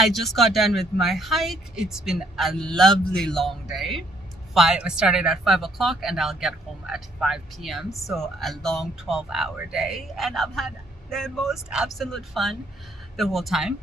I just got done with my hike. It's been a lovely long day. I started at 5 o'clock and I'll get home at 5 p.m. So a long 12-hour day, and I've had the most absolute fun the whole time.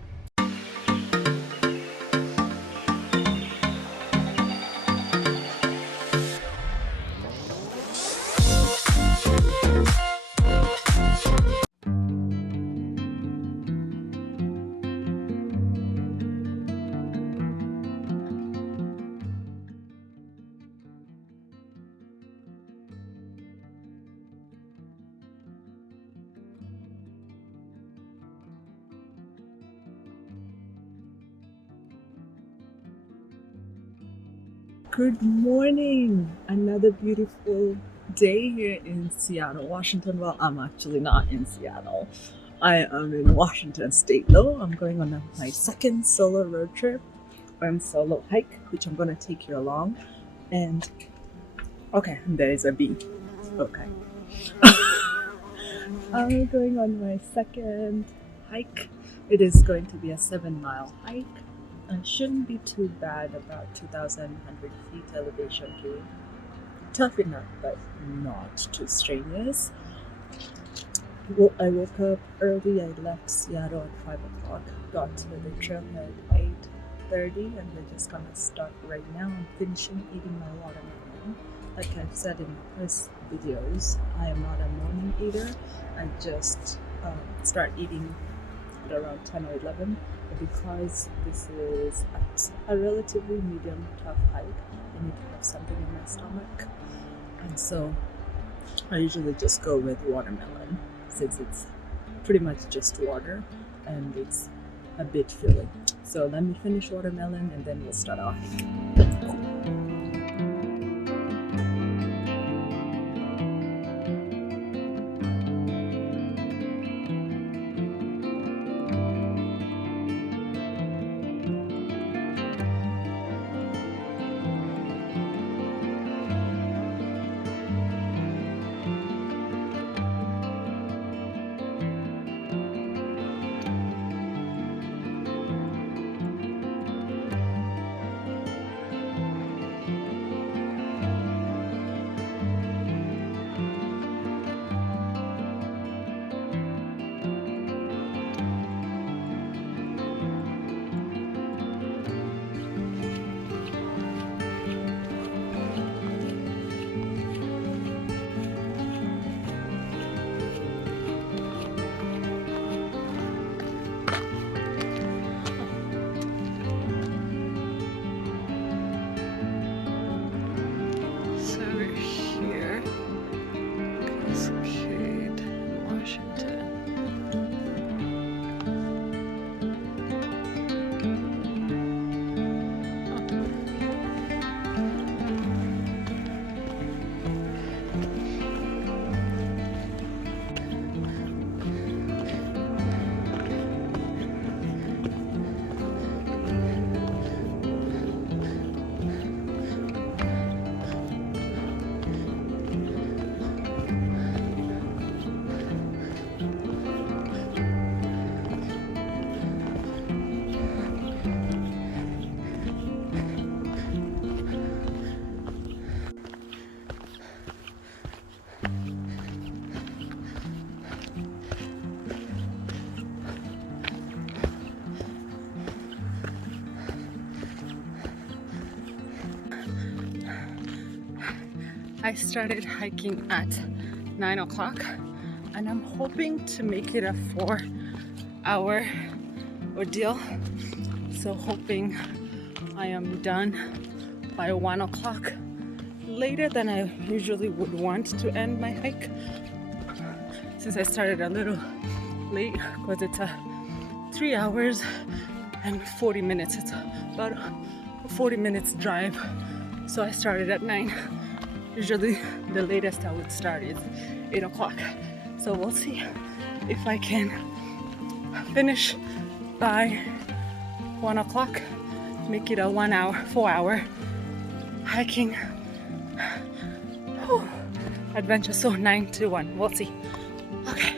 Good morning! Another beautiful day here in Seattle, Washington. Well, I'm actually not in Seattle. I am in Washington State though. I'm going on my second solo road trip and solo hike, which I'm going to take you along. And okay, there is a bee. Okay. I'm going on my second hike. It is going to be a 7-mile hike. It shouldn't be too bad, about 2,100 feet elevation gain. Tough enough, but not too strenuous. Well, I woke up early. I left Seattle at 5 o'clock, got to the trailhead 8:30, and we're just gonna start right now. I'm finishing eating my watermelon. Like I've said in my first videos, I am not a morning eater. I just start eating at around 10 or 11. Because this is a relatively medium tough hike, I need to have something in my stomach, and so I usually just go with watermelon since it's pretty much just water and it's a bit filling. So let me finish watermelon and then we'll start our hike. Cascade, Washington. I started hiking at 9 o'clock and I'm hoping to make it a 4-hour ordeal. So hoping I am done by 1 o'clock, later than I usually would want to end my hike. Since I started a little late because it's a 3 hours and 40 minutes. It's about a 40 minutes drive. So I started at 9. Usually the latest I would start is 8 o'clock. So we'll see if I can finish by 1 o'clock, make it a 4-hour hiking adventure. So 9 to 1, we'll see. Okay.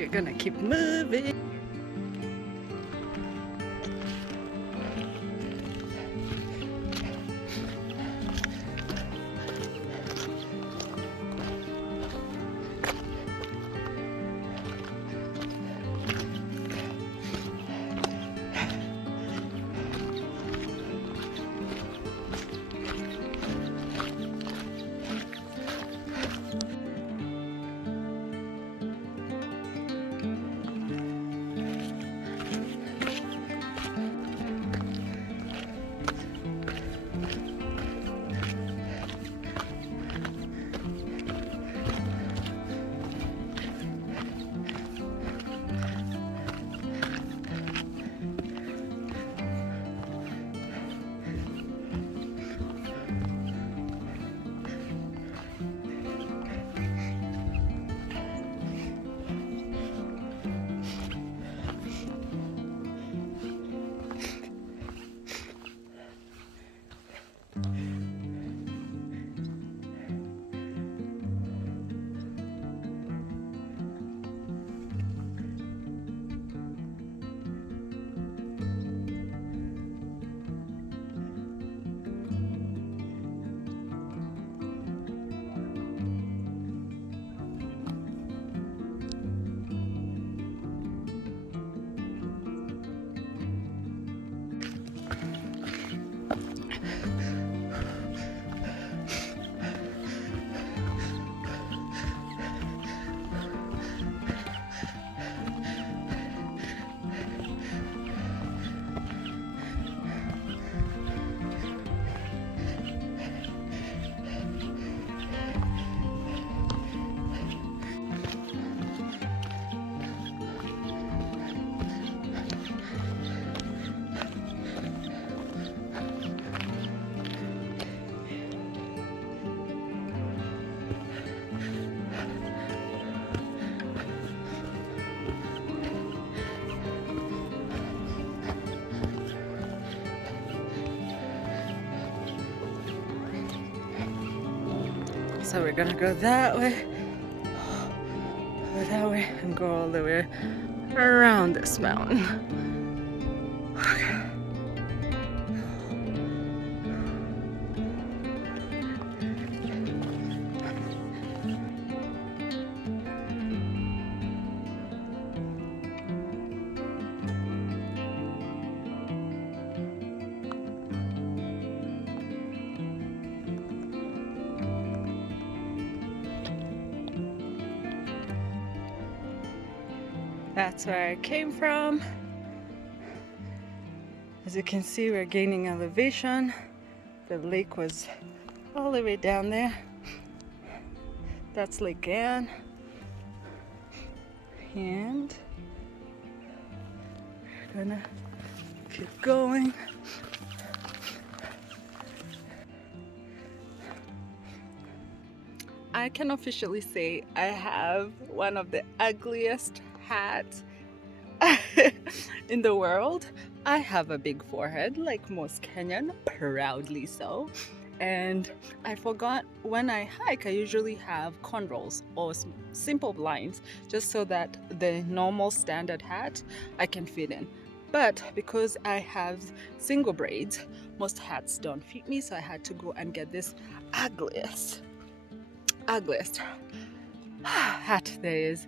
We're gonna keep moving. So we're gonna go that way, and go all the way around this mountain. Okay. That's where I came from. As you can see, we're gaining elevation. The lake was all the way down there. That's Lake Ann. And we're gonna keep going. I can officially say I have one of the ugliest hats in the world. I have a big forehead, like most Kenyan, proudly so. And I forgot, when I hike, I usually have cornrows or simple blinds, just so that the normal standard hat I can fit in. But because I have single braids, most hats don't fit me, so I had to go and get this ugliest hat there is.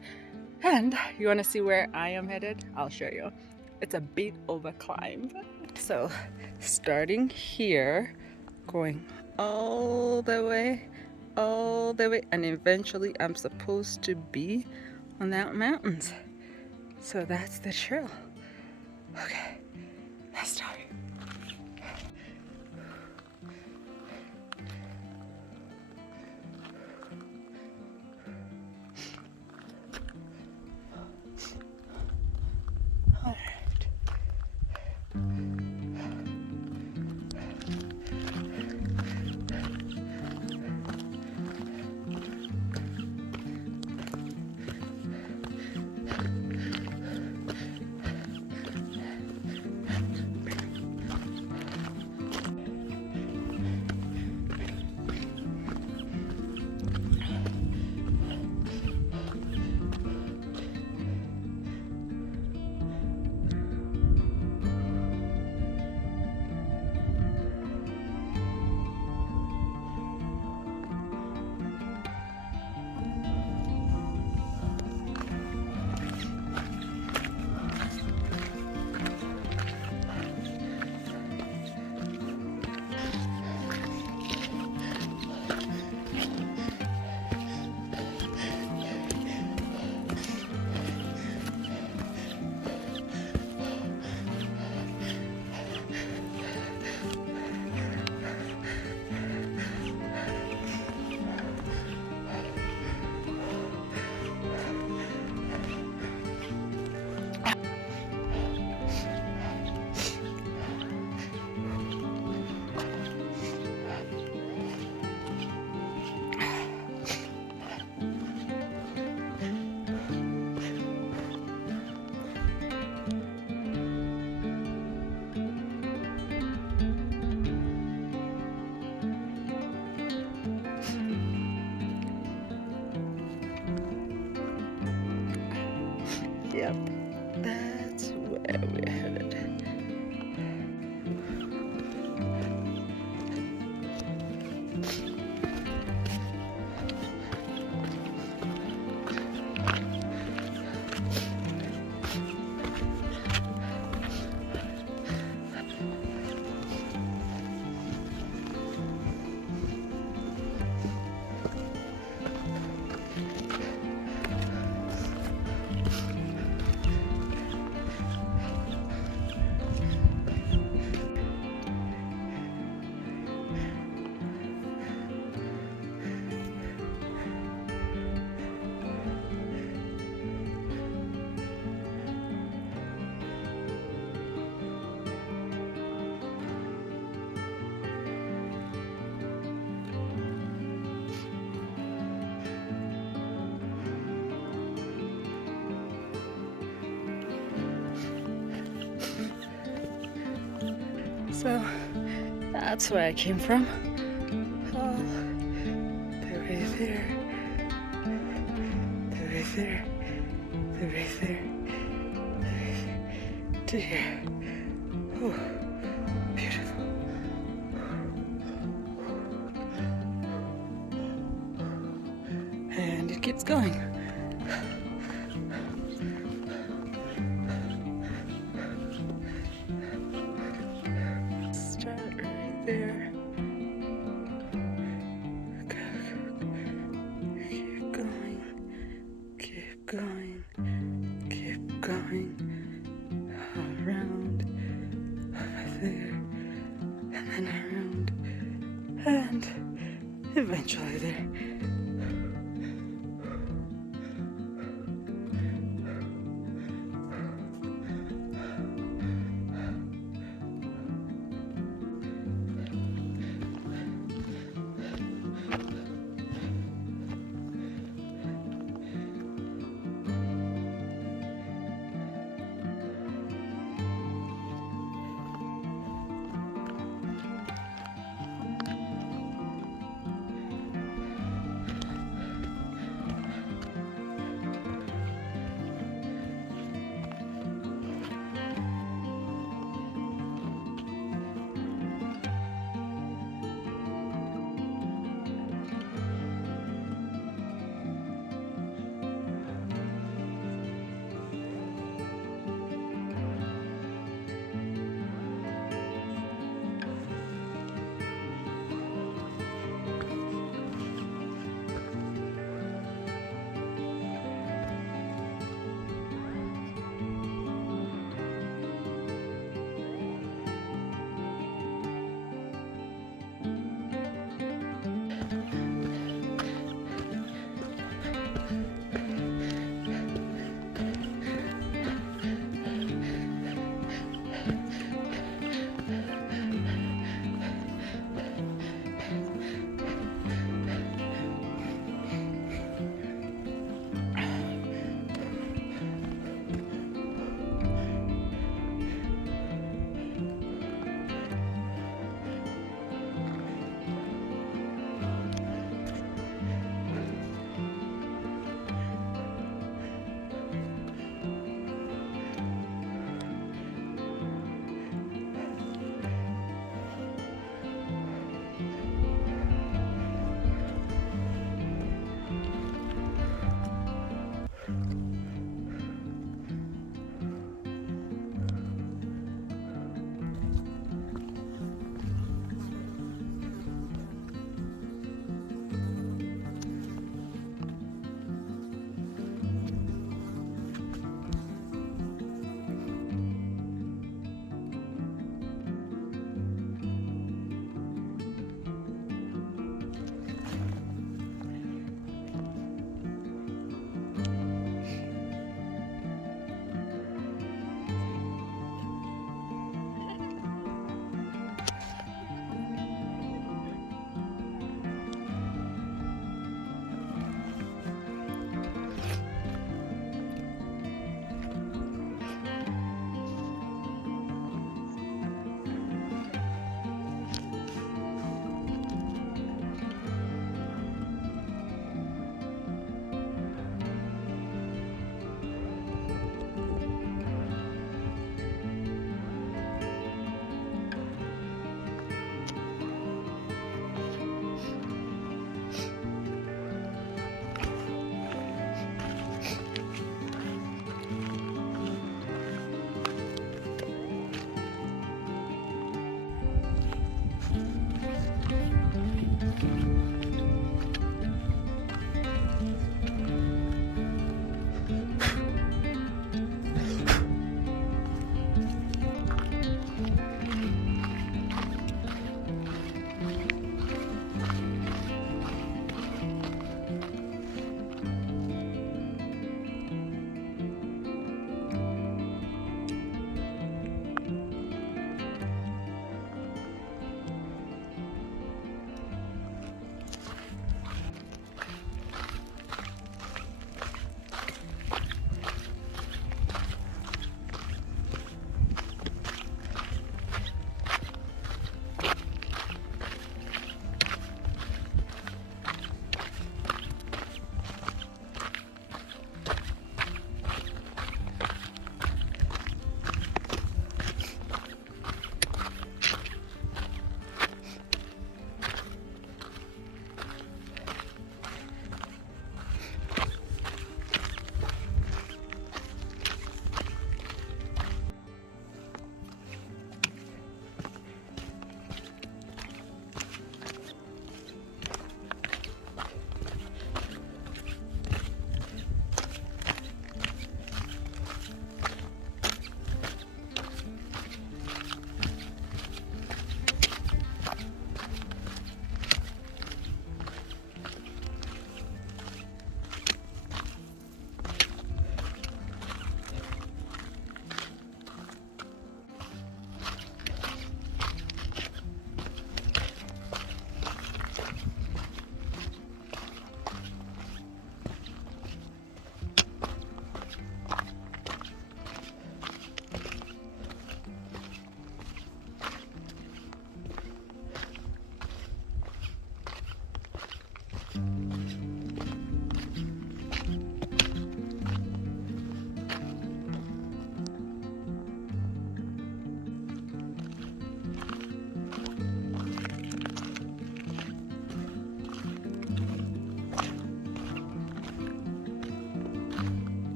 And you want to see where I am headed? I'll show you. It's a bit of a climb. So starting here, going all the way, and eventually I'm supposed to be on that mountains. So that's the trail. Okay, let's start. So that's where I came from. Oh, they're right there. They're right there. They're right there. To here. Oh, beautiful. And it keeps going. Start right there. Keep going. Keep going. Keep going. Around. Over there. And then around. And eventually there.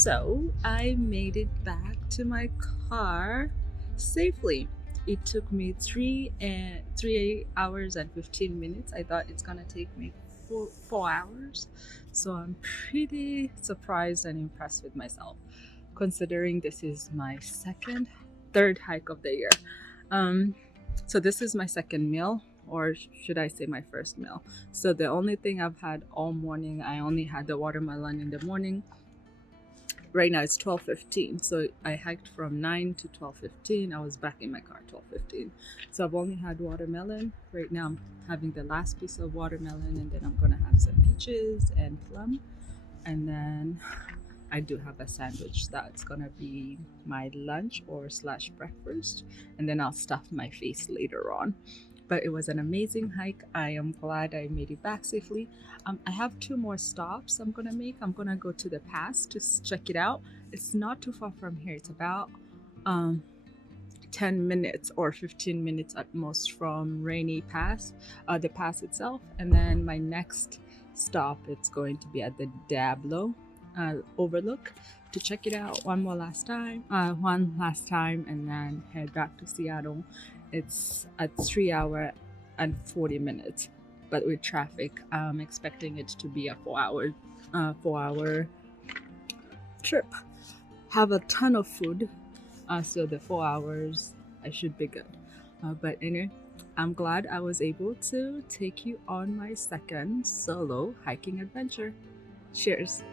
So I made it back to my car safely. It took me 3 hours and 15 minutes. I thought it's gonna take me 4 hours. So I'm pretty surprised and impressed with myself, considering this is my third hike of the year. So this is my second meal, or should I say my first meal. So the only thing I've had all morning, I only had the watermelon in the morning. Right now it's 12:15, so I hiked from 9 to 12:15. I was back in my car 12:15. So I've only had watermelon. Right now I'm having the last piece of watermelon, and then I'm gonna have some peaches and plum, and then I do have a sandwich that's gonna be my lunch or slash breakfast, and then I'll stuff my face later on. But it was an amazing hike. I am glad I made it back safely. I have 2 more stops I'm gonna make. I'm gonna go to the pass to check it out. It's not too far from here. It's about 10 minutes or 15 minutes at most from Rainy Pass, the pass itself. And then my next stop, it's going to be at the Diablo overlook to check it out one last time, and then head back to Seattle. It's a 3 hour and 40 minutes, but with traffic, I'm expecting it to be a 4 hour trip. Have a ton of food, so the 4 hours I should be good. But anyway, I'm glad I was able to take you on my second solo hiking adventure. Cheers.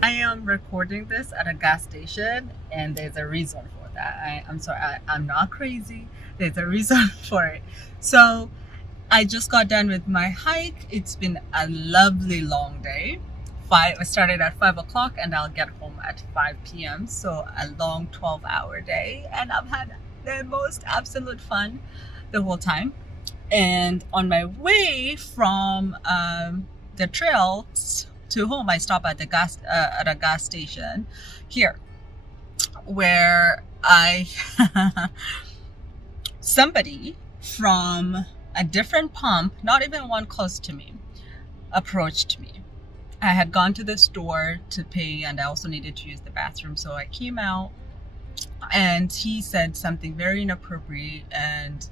I am recording this at a gas station, and there's a reason for that. I'm sorry, I'm not crazy. There's a reason for it. So I just got done with my hike. It's been a lovely long day. I started at 5 o'clock and I'll get home at 5 p.m. So a long 12-hour day, and I've had the most absolute fun the whole time. And on my way from the trail to home, I stopped at a gas station here, where somebody from a different pump, not even one close to me, approached me. I had gone to the store to pay, and I also needed to use the bathroom, so I came out, and he said something very inappropriate and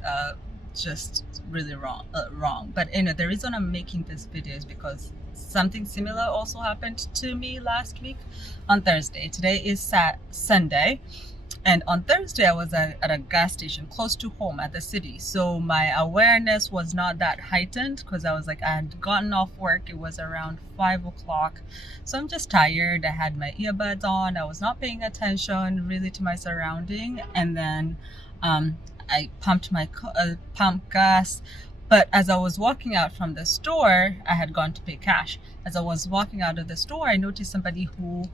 just really wrong. But the reason I'm making this video is because something similar also happened to me last week on Thursday. Today is Sunday, and on Thursday I was at a gas station close to home at the city, so my awareness was not that heightened because I had gotten off work. It was around 5 o'clock, so I'm just tired. I had my earbuds on. I was not paying attention really to my surrounding, and then I pumped gas. But as I was walking out from the store, I had gone to pay cash. As I was walking out of the store, I noticed somebody who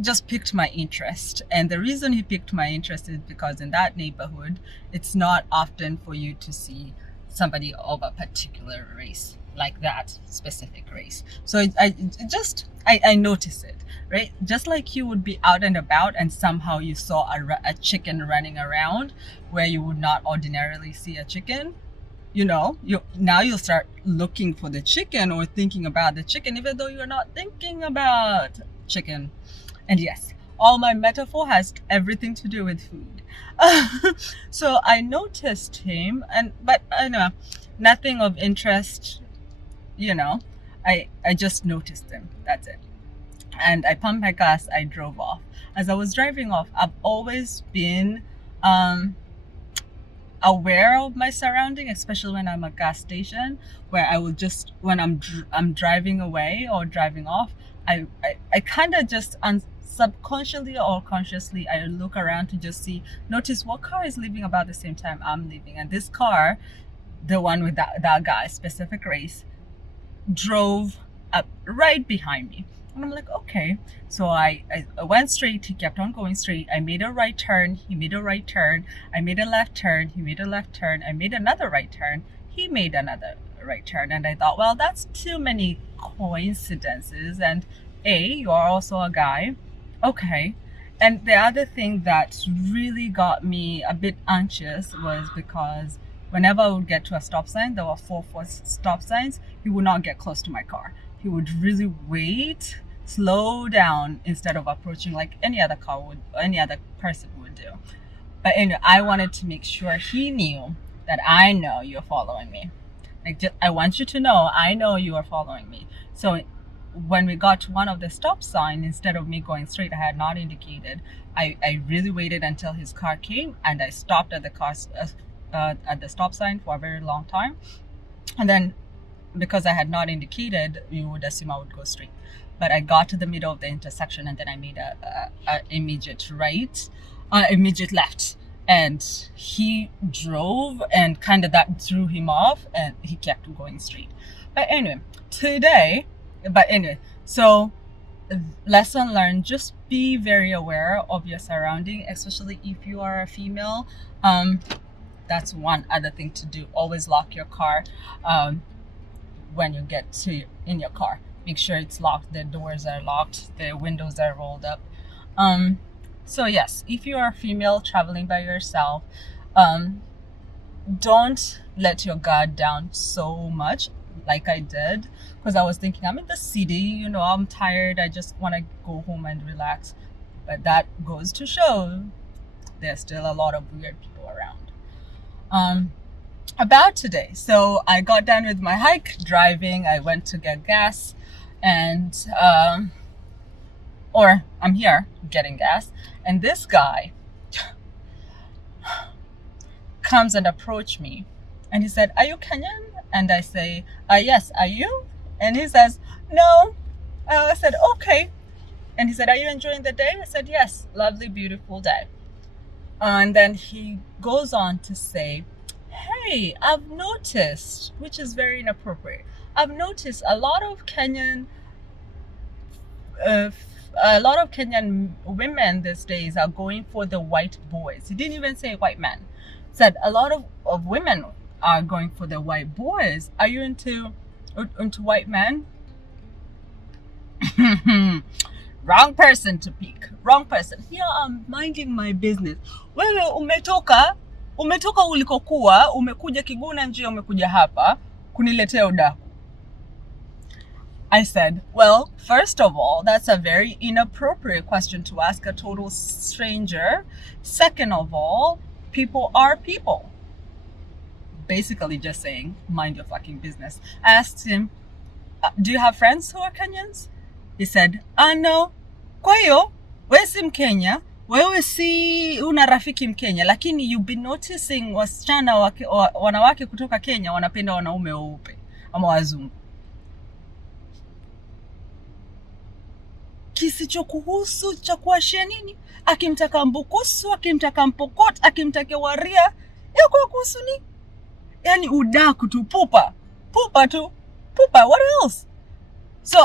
just piqued my interest. And the reason he piqued my interest is because in that neighborhood, it's not often for you to see somebody of a particular race, like that specific race. So I notice it, right? Just like you would be out and about and somehow you saw a chicken running around where you would not ordinarily see a chicken. You'll start looking for the chicken or thinking about the chicken, even though you're not thinking about chicken. And yes, all my metaphor has everything to do with food. So I noticed him, but I know nothing of interest. I just noticed him. That's it. And I pumped my gas. I drove off. As I was driving off, I've always been aware of my surrounding, especially when I'm at a gas station, where I will just, when I'm driving away or driving off, I kind of just subconsciously or consciously, I look around to just notice what car is leaving about the same time I'm leaving. And this car, the one with that guy, specific race, drove up right behind me. And I'm like, okay. So I went straight. He kept on going straight. I made a right turn. He made a right turn. I made a left turn. He made a left turn. I made another right turn. He made another right turn. And I thought, well, that's too many coincidences. And you're also a guy. Okay. And the other thing that really got me a bit anxious was because whenever I would get to a stop sign, there were 4 stop signs, he would not get close to my car. He would really wait, slow down instead of approaching like any other car would, any other person would do. But anyway, I wanted to make sure he knew that I know you're following me. I want you to know I know you are following me. So when we got to one of the stop signs, instead of me going straight, I had not indicated. I really waited until his car came, and I stopped at the stop sign for a very long time. And then, because I had not indicated, you would assume I would go straight. But I got to the middle of the intersection, and then I made a immediate left. And he drove, and kind of that threw him off, and he kept going straight. But anyway, so lesson learned, just be very aware of your surrounding, especially if you are a female. That's one other thing to do. Always lock your car when you get in your car. Make sure it's locked, the doors are locked, the windows are rolled up. So yes, if you are a female traveling by yourself, don't let your guard down so much like I did, because I was thinking, I'm in the city, I'm tired, I just want to go home and relax. But that goes to show there's still a lot of weird people around. About today, so I got done with my hike, driving, I went to get gas, and I'm here getting gas, and this guy comes and approached me, and he said, "Are you Kenyan?" And I say, "Yes, are you?" And he says, "No." I said, "Okay." And he said, "Are you enjoying the day?" I said, "Yes, lovely, beautiful day." And then he goes on to say, "Hey, I've noticed," which is very inappropriate, "I've noticed a lot of Kenyan women these days are going for the white boys." He didn't even say white men. He said a lot of women are going for the white boys. Are you into white men? Wrong person to pick. Wrong person. Here I'm minding my business. Wewe umetoka ulikokuwa, umekuja Kiguna njia, umekuja hapa kuniletea udaku. I said, well, first of all, that's a very inappropriate question to ask a total stranger. Second of all, people are people. Basically just saying, mind your fucking business. I asked him, do you have friends who are Kenyans? He said, no. Kwa hiyo, wewe si Mkenya, wewe si una rafiki Mkenya, lakini you've been noticing wasichana wanawake kutoka Kenya wanapenda wanaume weupe ama wazungu. Kisichokuhusu cha kuashia nini? Akimtaka Mbukusu, akimtaka Mpokot, akimtaka Waria, yako kuhusu nini? Yani udaku tu, pupa tu, what else? So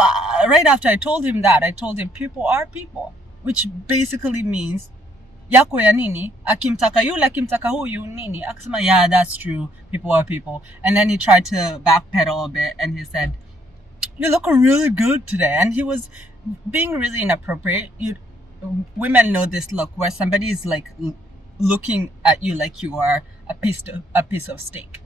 right after I told him that, I told him people are people. which basically means yako ya nini, akimtaka yule akimtaka huyu nini. Akasema, yeah, that's true, people are people. And then he tried to backpedal a bit and he said, you look really good today. And he was being really inappropriate. Women know this look where somebody is like looking at you like you are a piece of steak.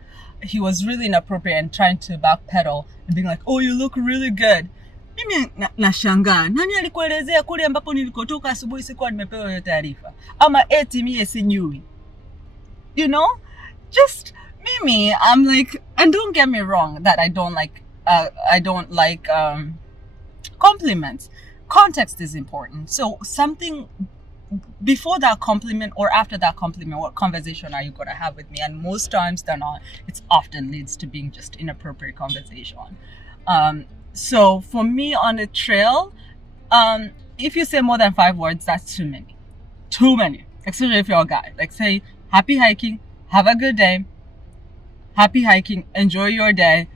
He was really inappropriate and trying to backpedal and being like, oh, you look really good. Mimi nashangaa, nani alikuelezea kule ambapo nilikotoka asubuhi sikuwa nimepewa hiyo taarifa? Ama eti mie sijui. You know? Just Mimi, I'm like, and don't get me wrong that I don't like compliments. Context is important. So something before that compliment or after that compliment, what conversation are you going to have with me? And most times than not, it often leads to being just inappropriate conversation. So for me on a trail, if you say more than 5 words, that's too many. Too many. Especially if you're a guy. Like say, happy hiking, have a good day, happy hiking, enjoy your day,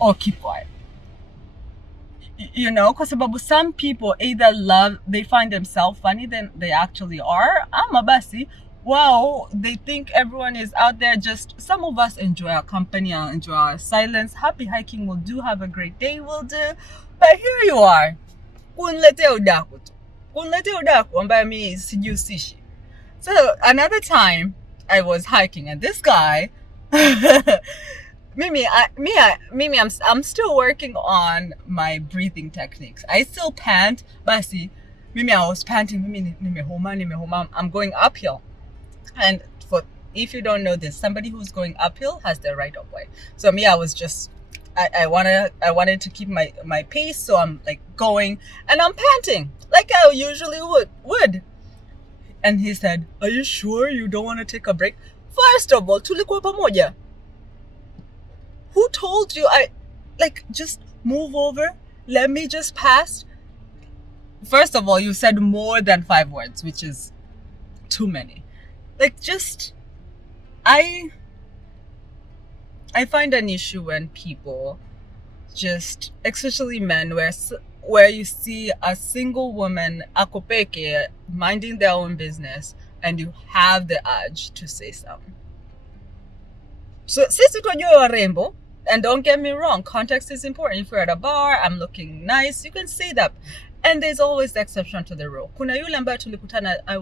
or keep quiet. You know, because some people either they find themselves funny than they actually are. Ama basi, wow, they think everyone is out there. Just some of us enjoy our company, enjoy our silence. Happy hiking will do. Have a great day will do. But here you are, kunletea udaku ambaye mimi sijihusishi. So another time I was hiking and this guy Mimi, I'm still working on my breathing techniques. I still pant, basi. Mimi, I was panting. Mimi, nimehoma. I'm going uphill, and if you don't know this, somebody who's going uphill has the right of way. So me, I was just, I wanted to keep my pace, so I'm like going, and I'm panting like I usually would. And he said, "Are you sure you don't want to take a break?" First of all, tulikuwa pamoja. Who told you just move over? Let me just pass. First of all, you said more than 5 words, which is too many. I find an issue when people just, especially men, where you see a single woman akopeke minding their own business and you have the urge to say something. So sisi tunajua warembo, and don't get me wrong, context is important. If we're at a bar, I'm looking nice, you can say that. And there's always the exception to the rule. Kuna yule ambaye tulikutana, I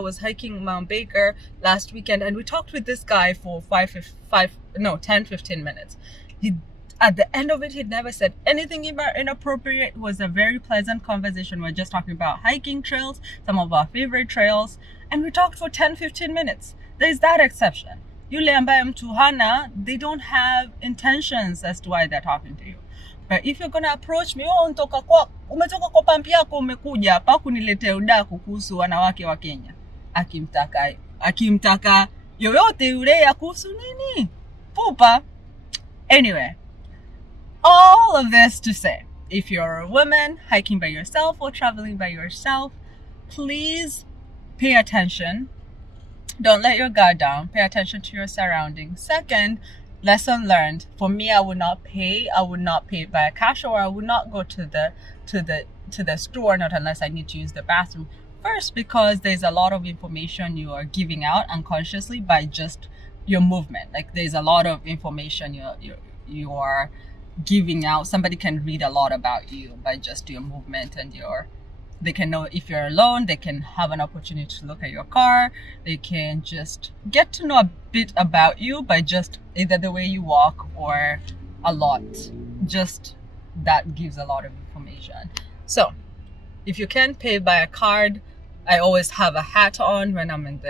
was hiking Mount Baker last weekend and we talked with this guy for 10-15 minutes. At the end of it, he'd never said anything inappropriate. It was a very pleasant conversation. We're just talking about hiking trails, some of our favorite trails, and we talked for 10-15 minutes. There's that exception. Yule ambaye mtu hana, they don't have intentions as to why they're talking to you. But if you're gonna approach me, umetoka kwa pampi yako umekuja hapa kuniletea udaku kuhusu wanawake wa Kenya. Akimtaka yoyote yule ya kuhusu nini? Pupa. Anyway, all of this to say, if you're a woman hiking by yourself or traveling by yourself, please pay attention. Don't let your guard down. Pay attention to your surroundings. Second, lesson learned. For me, I would not pay by cash, or I would not go to the store, not unless I need to use the bathroom. First, because there's a lot of information you are giving out unconsciously by just your movement. Like there's a lot of information you are giving out. Somebody can read a lot about you by just your movement, and they can know if you're alone. They can have an opportunity to look at your car. They can just get to know a bit about you by just either the way you walk or a lot. Just that gives a lot of information. So if you can pay by a card, I always have a hat on when I'm in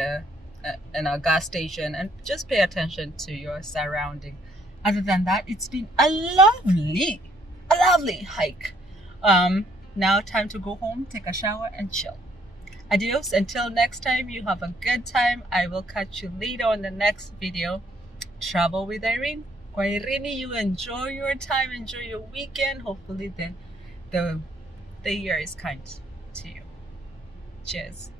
a gas station, and just pay attention to your surrounding. Other than that, it's been a lovely hike. Now time to go home, take a shower, and chill. Adios. Until next time, you have a good time. I will catch you later on the next video. Travel with Irene. Kwa Irene, you enjoy your time, enjoy your weekend. Hopefully the year is kind to you. Cheers.